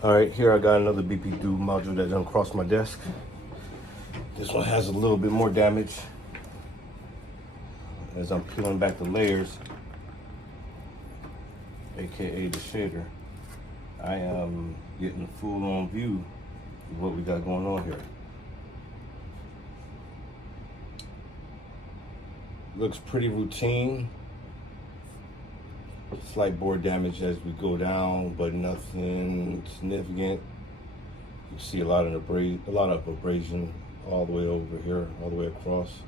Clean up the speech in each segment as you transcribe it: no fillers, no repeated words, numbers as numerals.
All right, here I got another BP2 module that done crossed my desk. This one has a little bit more damage. As I'm peeling back the layers, AKA the shader, I am getting a full-on view of what we got going on here. Looks pretty routine. Slight board damage as we go down, but nothing significant. You see a lot of abrasion all the way over here, all the way across.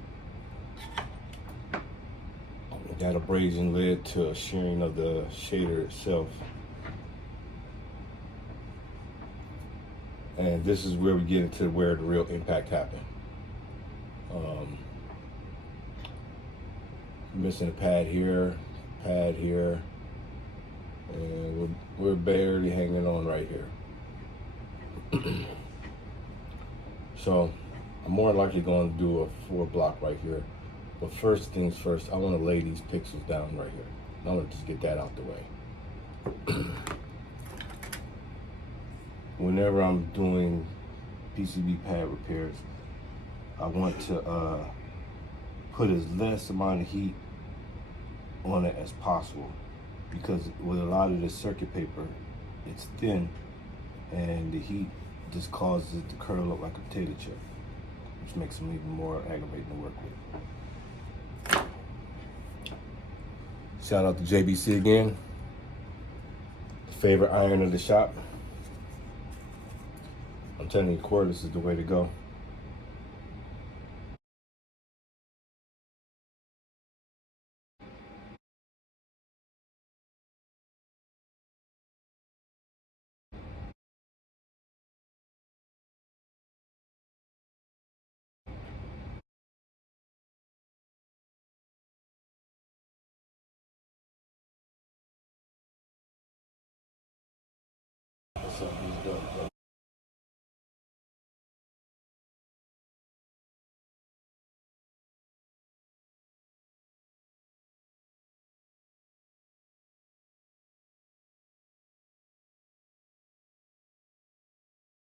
That abrasion led to a shearing of the shader itself. And this is where we get into where the real impact happened. Missing a pad here, and we're barely hanging on right here. So I'm more likely going to do a 4-block right here. But first things first, I want to lay these pixels down right here. I want to just get that out the way. Whenever I'm doing PCB pad repairs, I want to put as less amount of heat on it as possible, because with a lot of this circuit paper, it's thin and the heat just causes it to curl up like a potato chip, which makes them even more aggravating to work with. Shout out to JBC again, favorite iron of the shop. I'm telling you, cordless is the way to go.